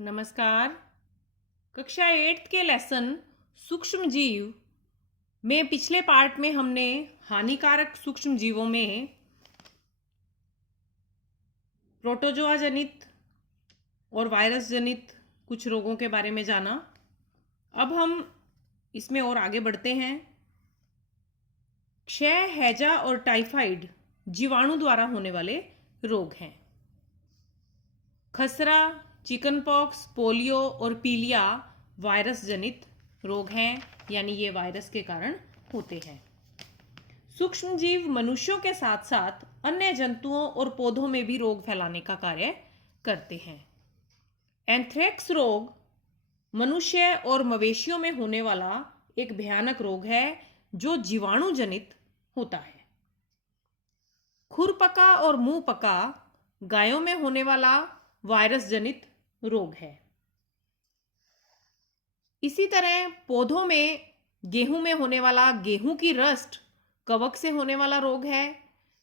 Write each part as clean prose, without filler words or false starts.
नमस्कार। कक्षा 8th के लेसन सूक्ष्म जीव में पिछले पार्ट में हमने हानिकारक सूक्ष्म जीवों में प्रोटोजोआ जनित और वायरस जनित कुछ रोगों के बारे में जाना। अब हम इसमें और आगे बढ़ते हैं। क्षय, हैजा और टाइफाइड जीवाणु द्वारा होने वाले रोग हैं। खसरा, चिकनपॉक्स, पोलियो और पीलिया वायरस जनित रोग हैं, यानी ये वायरस के कारण होते हैं। सूक्ष्मजीव मनुष्यों के साथ साथ अन्य जंतुओं और पौधों में भी रोग फैलाने का कार्य करते हैं। एंथ्रेक्स रोग मनुष्य और मवेशियों में होने वाला एक भयानक रोग है जो जीवाणु जनित होता है। खुरपका और मुंहपका गायों में होने वाला वायरस जनित रोग है। इसी तरह पौधों में गेहूं में होने वाला गेहूं की रस्ट कवक से होने वाला रोग है।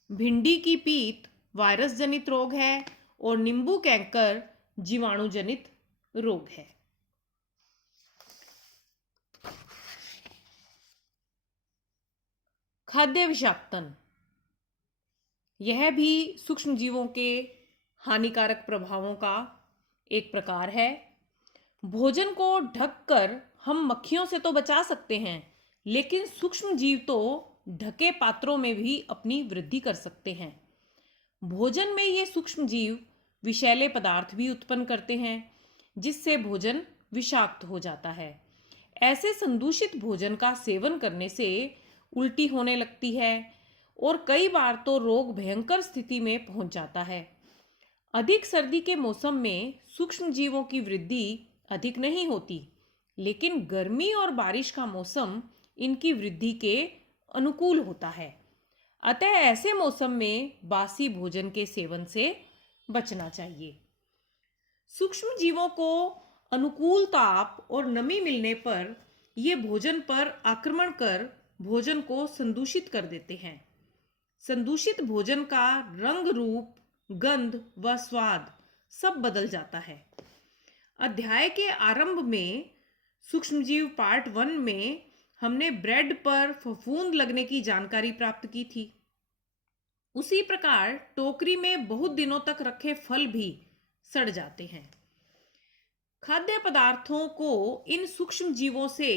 भिंडी की पीत वायरस जनित रोग है और नींबू कैंकर जीवाणु जनित रोग है। खाद्य विषाक्तन यह भी सूक्ष्म जीवों के हानिकारक प्रभावों का एक प्रकार है। भोजन को ढककर हम मक्खियों से तो बचा सकते हैं, लेकिन सूक्ष्म जीव तो ढके पात्रों में भी अपनी वृद्धि कर सकते हैं। भोजन में ये सूक्ष्म जीव विषैले पदार्थ भी उत्पन्न करते हैं, जिससे भोजन विषाक्त हो जाता है। ऐसे संदूषित भोजन का सेवन करने से उल्टी होने लगती है और कई बार तो रोग भयंकर स्थिति में पहुंच जाता है। अधिक सर्दी के मौसम में सूक्ष्म जीवों की वृद्धि अधिक नहीं होती, लेकिन गर्मी और बारिश का मौसम इनकी वृद्धि के अनुकूल होता है। अतः ऐसे मौसम में बासी भोजन के सेवन से बचना चाहिए। सूक्ष्म जीवों को अनुकूल ताप और नमी मिलने पर ये भोजन पर आक्रमण कर भोजन को संदूषित कर देते हैं। संदूषित भोजन का रंग, रूप, गंध व स्वाद सब बदल जाता है। अध्याय के आरंभ में सूक्ष्मजीव पार्ट 1 में हमने ब्रेड पर फफूंद लगने की जानकारी प्राप्त की थी। उसी प्रकार टोकरी में बहुत दिनों तक रखे फल भी सड़ जाते हैं। खाद्य पदार्थों को इन सूक्ष्म जीवों से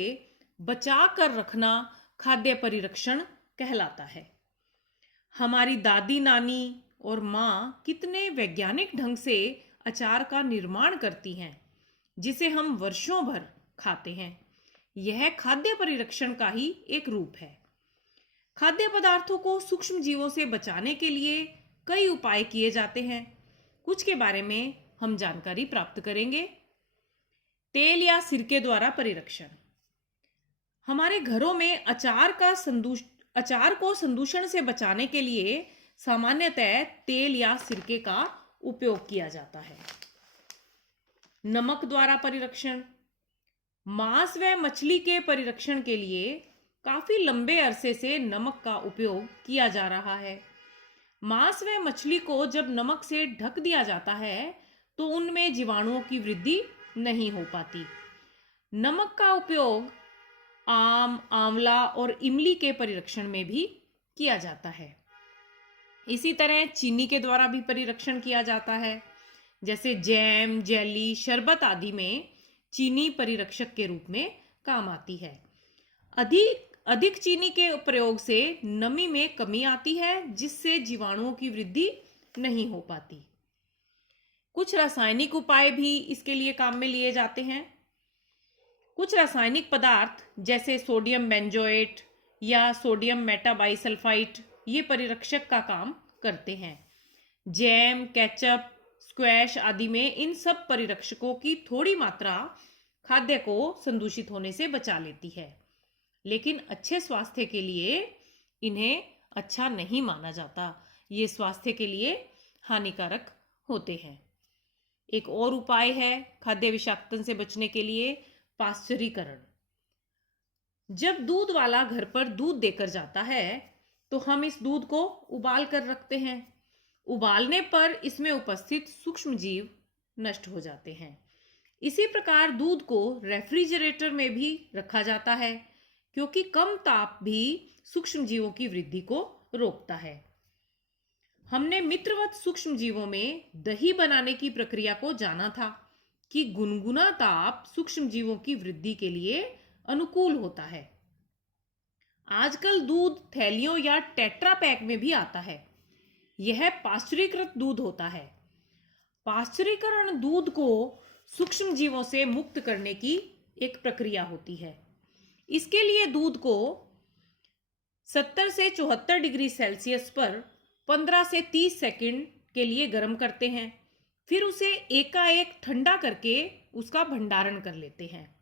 बचा कर रखना खाद्य परिरक्षण कहलाता है। हमारी दादी, नानी और माँ कितने वैज्ञानिक ढंग से अचार का निर्माण करती हैं, जिसे हम वर्षों भर खाते हैं। यह खाद्य परिरक्षण का ही एक रूप है। खाद्य पदार्थों को सूक्ष्म जीवों से बचाने के लिए कई उपाय किए जाते हैं। कुछ के बारे में हम जानकारी प्राप्त करेंगे। तेल या सिरके द्वारा परिरक्षण। हमारे घरों में अचार को संदूषण से बचाने के लिए सामान्यतः तेल या सिरके का उपयोग किया जाता है। नमक द्वारा परिरक्षण। मांस व मछली के परिरक्षण के लिए काफी लंबे अरसे से नमक का उपयोग किया जा रहा है। मांस व मछली को जब नमक से ढक दिया जाता है तो उनमें जीवाणुओं की वृद्धि नहीं हो पाती। नमक का उपयोग आम, आंवला और इमली के परिरक्षण में भी किया जाता है। इसी तरह चीनी के द्वारा भी परिरक्षण किया जाता है। जैसे जैम, जेली, शरबत आदि में चीनी परिरक्षक के रूप में काम आती है। अधिक चीनी के प्रयोग से नमी में कमी आती है, जिससे जीवाणुओं की वृद्धि नहीं हो पाती। कुछ रासायनिक उपाय भी इसके लिए काम में लिए जाते हैं। कुछ रासायनिक पदार्थ जैसे सोडियम बेंजोएट या सोडियम मेटाबाइसल्फाइट ये परिरक्षक का काम करते हैं। जैम, केचप, स्क्वैश आदि में इन सब परिरक्षकों की थोड़ी मात्रा खाद्य को संदूषित होने से बचा लेती है, लेकिन अच्छे स्वास्थ्य के लिए इन्हें अच्छा नहीं माना जाता। ये स्वास्थ्य के लिए हानिकारक होते हैं। एक और उपाय है खाद्य विषाक्तन से बचने के लिए, पाश्चरीकरण। जब दूध वाला घर पर दूध देकर जाता है तो हम इस दूध को उबाल कर रखते हैं। उबालने पर इसमें उपस्थित सूक्ष्म जीव नष्ट हो जाते हैं। इसी प्रकार दूध को रेफ्रिजरेटर में भी रखा जाता है, क्योंकि कम ताप भी सूक्ष्म जीवों की वृद्धि को रोकता है। हमने मित्रवत सूक्ष्म जीवों में दही बनाने की प्रक्रिया को जाना था कि गुनगुना ताप सूक्ष्म जीवों की वृद्धि के लिए अनुकूल होता है। आजकल दूध थैलियों या टेट्रा पैक में भी आता है। यह पाश्चुरीकृत दूध होता है। पाश्चुरीकरण दूध को सूक्ष्म जीवों से मुक्त करने की एक प्रक्रिया होती है। इसके लिए दूध को 70 से 74 डिग्री सेल्सियस पर 15 से 30 सेकंड के लिए गर्म करते हैं। फिर उसे एकाएक ठंडा करके उसका भंडारण कर लेते हैं।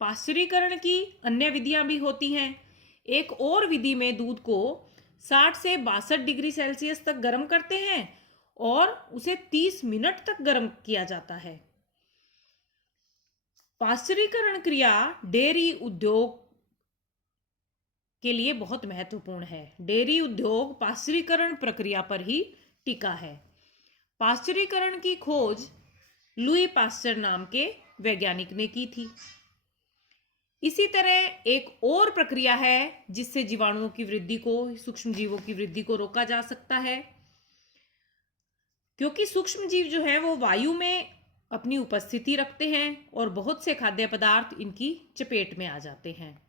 पाश्चुरीकरण की अन्य विधियां भी होती हैं। एक और विधि में दूध को 60 से 62 डिग्री सेल्सियस तक गर्म करते हैं और उसे 30 मिनट तक गर्म किया जाता है। पाश्चुरीकरण क्रिया डेयरी उद्योग के लिए बहुत महत्वपूर्ण है। डेयरी उद्योग पाश्चुरीकरण प्रक्रिया पर ही टिका है। पाश्चुरीकरण की खोज लुई पाश्चर नाम के वैज्ञानिक ने की थी। इसी तरह एक और प्रक्रिया है जिससे जीवाणुओं की वृद्धि को, सूक्ष्म जीवों की वृद्धि को रोका जा सकता है, क्योंकि सूक्ष्म जीव जो है वो वायु में अपनी उपस्थिति रखते हैं और बहुत से खाद्य पदार्थ इनकी चपेट में आ जाते हैं।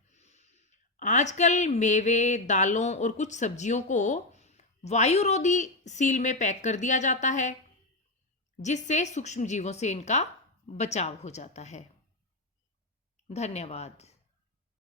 आजकल मेवे, दालों और कुछ सब्जियों को वायुरोधी सील में पैक कर दिया जाता है, जिससे सूक्ष्म जीवों से इनका बचाव हो जाता है। धन्यवाद।